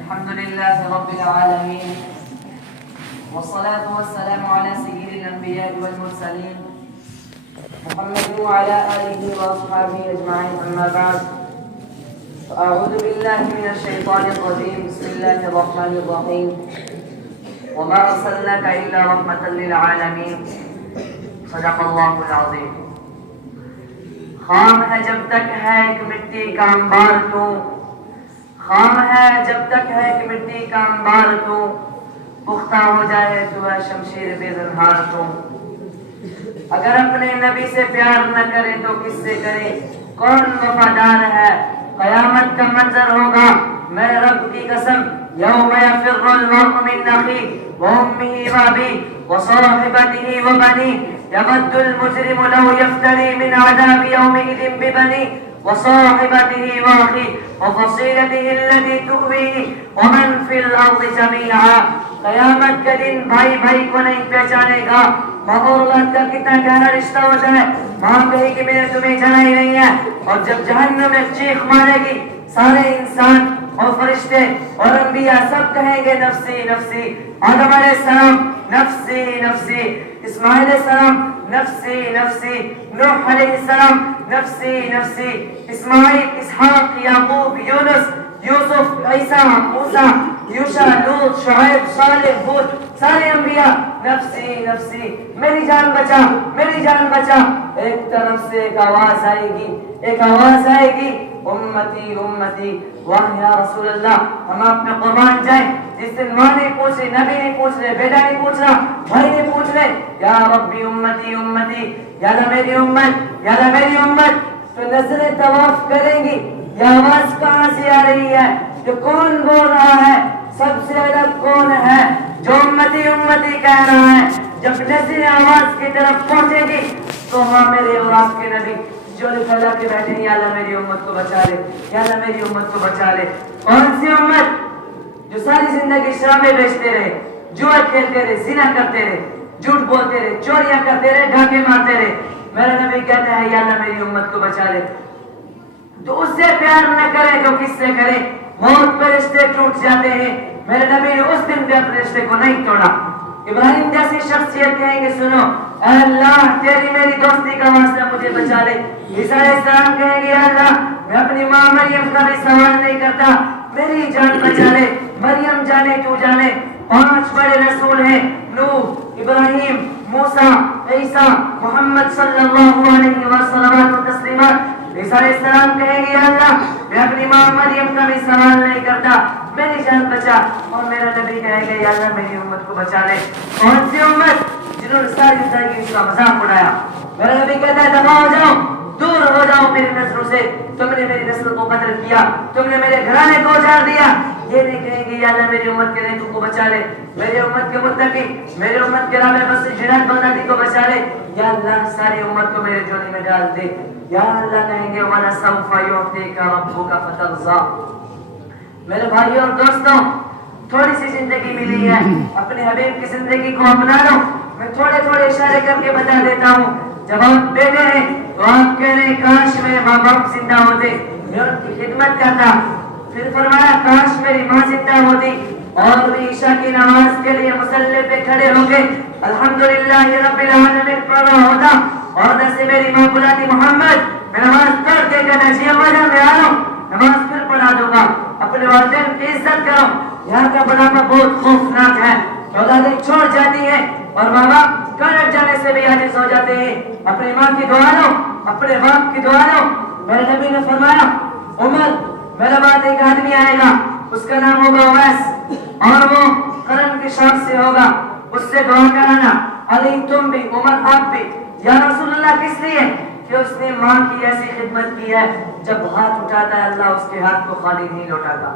الحمد لله رب العالمين، والصلاة والسلام على سيد الأنبياء والمرسلين محمد وعلى آله وأصحابه أجمعين، أما بعد، فأعوذ بالله من الشيطان الرجيم. بسم الله الرحمن الرحيم. وما أرسلناك إلا رحمة للعالمين. صدق الله العظيم. خام ہے جب تک ہے کہ مٹی کا انبار تو، خام ہے جب تک ہے کہ مٹی کا انبار تو، پختہ ہو جائے تو ہے شمشیر بے زنہار تو. اگر اپنے نبی سے پیار نہ کرے تو کس سے کرے؟ کون وفادار ہے؟ قیامت کا منظر ہوگا، میرے رب کی قسم، یوم یفر المرء من اخیہ وامہ وابیہ وصاحبتہ وبنیہ یود المجرم لو یفتری من عذاب یومئذ ببنیہ وصاحبتہ واخیہ وفصیلتہ التي تؤویہ ومن فی الارض جمیعا. قیامت کے دن بھائی بھائی کو نہیں پہچانے گا. ماں اور اولاد کا کتنا گہرا رشتہ ہوتا ہے. ماں کہے کہ میں نے تمہیں جانا ہی نہیں ہے، اور جب جہنم میں چیخ مارے گی، سارے انسان اور فرشتے اور انبیاء سب کہیں گے نفسی نفسی. آدم علیہ السلام نفسی نفسی، اسماعیل علیہ السلام نفسی نفسی، نوح علیہ السلام نفسی نفسی، اسماعیل، اسحاق، یعقوب، یونس، یوسف، عیسیٰ، موسیٰ، یوشع، لوط، شعیب، صالح، ہود، سارے انبیاء نفسی نفسی، میری جان بچا میری جان بچا. ایک طرف سے ایک آواز آئے گی، ایک آواز آئے گی، امتی امتی. واہ یا رسول اللہ، ہم آپ میں قربان جائیں. جس دن ماں نہیں پوچھ رہی، نبی نہیں پوچھ رہے، بیٹا نہیں پوچھ رہا، بھائی نہیں پوچھ رہے، یا ربی امتی امتی، یا اللہ میری امت، یا اللہ میری امت، تو نظریں طواف کریں گی. یہ آواز کہاں سے آ رہی ہے؟ جو کون بول رہا ہے؟ سب سے الگ کون ہے جو امتی امتی کہہ رہا ہے؟ جب نظریں آواز کی طرف پہنچے گی تو ہاں میرے اور آپ کے نبی جو اللہ کے بیٹھے ہیں، یا اللہ میری امت کو بچا لے، یا اللہ میری امت کو بچا لے. کون سی امت؟ جو ساری زندگی شرابیں بیچتے رہے، جوئے کھیلتے رہے، زنا کرتے رہے، جھوٹ بولتے رہے، چوریاں کرتے رہے، ڈاکے مارتے رہے. میرا نبی کہتا ہے یا اللہ میری امت کو بچا لے. تو اس سے پیار نہ کرے جو کس سے کرے. موت پہ رشتے ٹوٹ جاتے ہیں، میرے نبی نے اس دن بھی اپنے رشتے کو نہیں توڑا. ابراہیم جیسی شخصیت کہیں گے سنو اے اللہ تیری میری دوستی کا واسطہ مجھے بچا لے. عیسیٰ علیہ السلام کہیں گے یا اللہ میں اپنی ماں مریم کا بھی سوال نہیں کرتا، میری جان بچا لے. مریم جانے تو جانے، 5 بڑے رسول ہیں، نوح، ابراہیم، موسیٰ، عیسیٰ، محمد صلی اللہ علیہ وسلم و تسلیمات. عیسیٰ علیہ السلام کہیں گے یا اللہ میں اپنی ماں مریم کا بھی سوال نہیں کرتا، میری جان بچا. اور میرا نبی کہے گا یا اللہ میری امت کو بچا لے. کون سی امت؟ جنہوں نے ساری زندگی اس کا مذاق اڑایا. میرا نبی کہتا ہے دفع ہو جاؤ، دور ہو جاؤ میری نسلوں سے. تم نے میری نسل کو قتل کیا، تم نے میرے گھرانے کو اجاڑ دیا. یہ نہیں کہیں گے یا اللہ میری امت کے نیکوں کو بچا لے، میری امت کے متقی، میری امت کے رابع بس جنات بندی کو بچا لے. یا اللہ ساری امت کو میرے جھولی میں ڈال دے. یا اللہ کہیں گے وَلَسَوْفَ يُعْطِيكَ رَبُّكَ فَتَرْضَىٰ. میرے بھائیوں اور دوستوں، تھوڑی سی زندگی ملی ہے، اپنے حبیب کی زندگی کو اپنا لو. میں تھوڑے تھوڑے اشارے کر کے بتا دیتا ہوں. جب آپ بیٹے ہیں تو آپ کہہ رہے ہیں کاش میرے ماں باپ زندہ ہوتے، میں ان کی خدمت کرتا. پھر فرمایا کاش میری ماں زندہ ہوتی اور بھی عشاء کی نماز کے لیے مصلی پہ کھڑے ہو کے الحمدللہ رب العالمین پڑھا ہوتا. اور جیسے میری ماں بلاتی محمد، میں نماز پڑھ کے کہنا جی اما جان میں آ رہا ہوں، نماز پھر پڑھا دوں گا. اپنے والدین کی عزت کرو. یہاں کا بڑھاپا بہت خوفناک ہے. اولادیں چھوڑ جاتی ہیں اور ماں باپ کلٹ جانے سے بھی عاجز ہو جاتے ہیں. اپنی ماں کی دعا لو، اپنے باپ کی دعا لو. میرے نبی نے فرمایا عمر میرے بعد ایک آدمی آئے گا، اس کا نام ہوگا اویس، اور وہ قرن کی شاخ سے ہوگا، اس سے دعا کرانا. علی تم بھی، عمر آپ بھی. یا رسول اللہ کس لیے؟ کہ اس نے ماں کی ایسی خدمت کی ہے جب ہاتھ اٹھاتا ہے اللہ اس کے ہاتھ کو خالی نہیں لوٹاتا.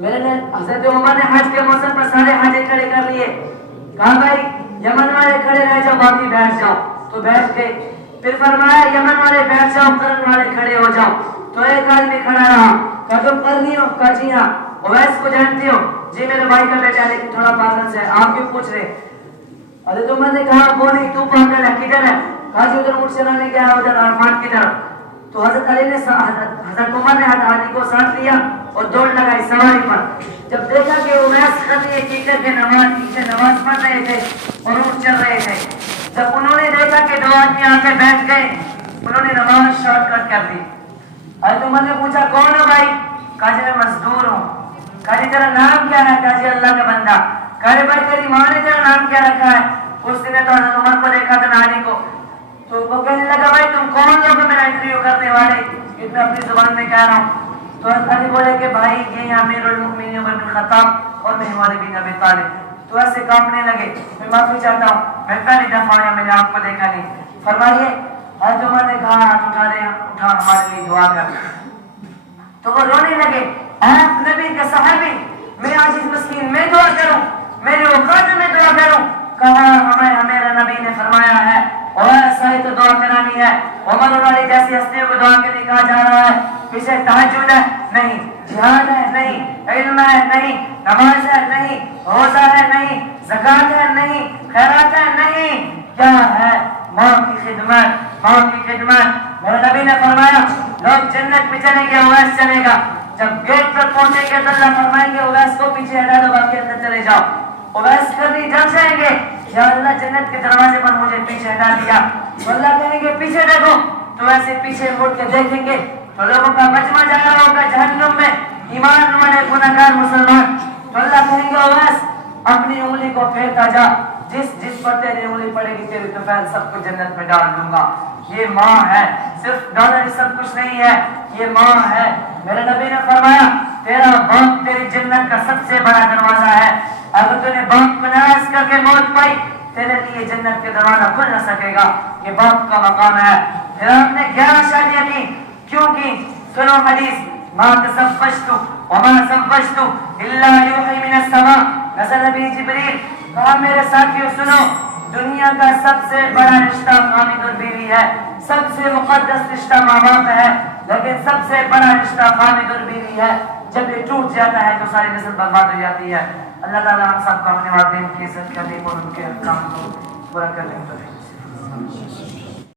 میرے نے حضرت عمر نے حج کے موسم پر سارے حاجی کھڑے کر لیے. کہا بھائی یمن والے کھڑے رہ جاؤ، باقی بیٹھ جاؤ. تو بیٹھ گئے. پھر فرمایا یمن والے بیٹھ جاؤ، قرن والے کھڑے ہو جاؤ. تو ایک آدمی کھڑا رہا. کہا تم قرنی ہو؟ کہا جی ہاں. اویس کو جانتے ہو؟ جی میرے بھائی کا بیٹا لیکن تھوڑا پاگل سے ہے. آپ کیوں پوچھ رہے؟ حضرت عمر نے کہا وہ نہیں تو پاگل ہے، کدھر ہے؟ کہا جی ادھر اونٹ چلانے گیا ادھر عرفات کی طرف. تو حضرت علی نے حضرت عمر نے حضرت علی کو ساتھ لیا اور دوڑ لگائی سواری پر. جب دیکھا کہ اویس خطی حقیقت کے پیچھے نماز پڑھ رہے تھے اور اونٹ چل رہے تھے, جب انہوں نے دیکھا کہ 2 آدمی آ کے بیٹھ گئے, انہوں نے نماز شارٹ کٹ کر دی. حضرت عمر نے پوچھا کون ہو بھائی؟ کہا جی میں مزدور ہوں. کہا جی تیرا نام کیا ہے؟ کہا جی اللہ کا بندہ. کہا جی بھائی تیری ماں نے تیرا نام کیا رکھا ہے؟ اس نے تو حضرت عمر کو دیکھا تھا نانی کو, تو وہ کہنے لگا بھائی تم کون لوگ میرا انٹرویو کرنے والے؟ اتنا اپنی زبان میں کہہ رہا ہوں. تو حضرت علی بولے کہ بھائی یہ امیر المؤمنین عمر بن خطاب اور مہمان بن ابی طالب. تو ایسے کانپنے لگے. میں معافی چاہتا ہوں, میں پہلی دفعہ آیا, میں نے آپ کو دیکھا نہیں. فرمائیے. حضرت عمر نے کہا ہاتھ اٹھا ہمارے لیے دعا کر. تو وہ رونے لگے, آپ نبی کے صحابی, میں آج اس مسکین میں دعا کروں, میرے اوقات میں دعا کروں؟ کہا ہمارا نبی نے فرمایا ہے اور ایسا ہی تو دعا کرانی ہے. عمر اور علی جیسی ہستیوں کو دعا کے لیے کہا جا رہا ہے. پیچھے تہجد ہے نہیں, جہاد ہے نہیں, علم ہے نہیں, نماز ہے نہیں, روزہ ہے نہیں, زکات ہے نہیں, خیرات ہے نہیں, کیا ہے؟ ماں کی خدمت, ماں کی خدمت. میرے نبی نے فرمایا لوگ جنت میں چلیں گے, اویس چلے گا. جب گیٹ پر پہنچیں گے تو اللہ فرمائیں گے اویس کو پیچھے ہٹا دو, باقی اندر چلے جاؤ. اویس کرنی جم جائیں گے, یا اللہ جنت کے دروازے پر مجھے پیچھے ہٹا دیا. تو اللہ کہیں گے پیچھے دیکھو, تو ایسے پیچھے مڑ کے دیکھیں گے تو لوگوں کا مجمع جا رہا ہوگا جہنم میں, ایمان والے گنہگار مسلمان. تو اللہ کہیں گے اویس اپنی انگلی کو پھیرتا جا, جس پر تیری انگلی پڑے گی تیری طفیل سب کو جنت میں ڈال دوں گا. یہ ماں ہے, صرف ڈالر سب کچھ نہیں ہے, یہ ماں ہے. میرے نبی نے فرمایا تیرا باپ تیری جنت کا سب سے بڑا دروازہ ہے. اگر تو نے باپ کو ناراض کر کے موت پائی, تیرے لیے جنت کے دروازہ کھل نہ سکے گا. یہ باپ کا مقام ہے. پھر آپ نے 11 شادیاں کی, کیوں کی؟ سنو حدیث, ما تزوجت وما زوجت الا یوحی من السماء نزل بی جبریل. کہا میرے ساتھیوں سنو, دنیا کا سب سے بڑا رشتہ خامد اور بیوی ہے, سب سے مقدس رشتہ ماں باپ ہے, لیکن سب سے بڑا رشتہ خامد اور بیوی ہے. جب یہ ٹوٹ جاتا ہے تو ساری نسل برباد ہو جاتی ہے. اللہ تعالیٰ ہم سب کو اپنے والدین کی عزت کرنے اور ان کے احکام کو پورا کرنے کی توفیق.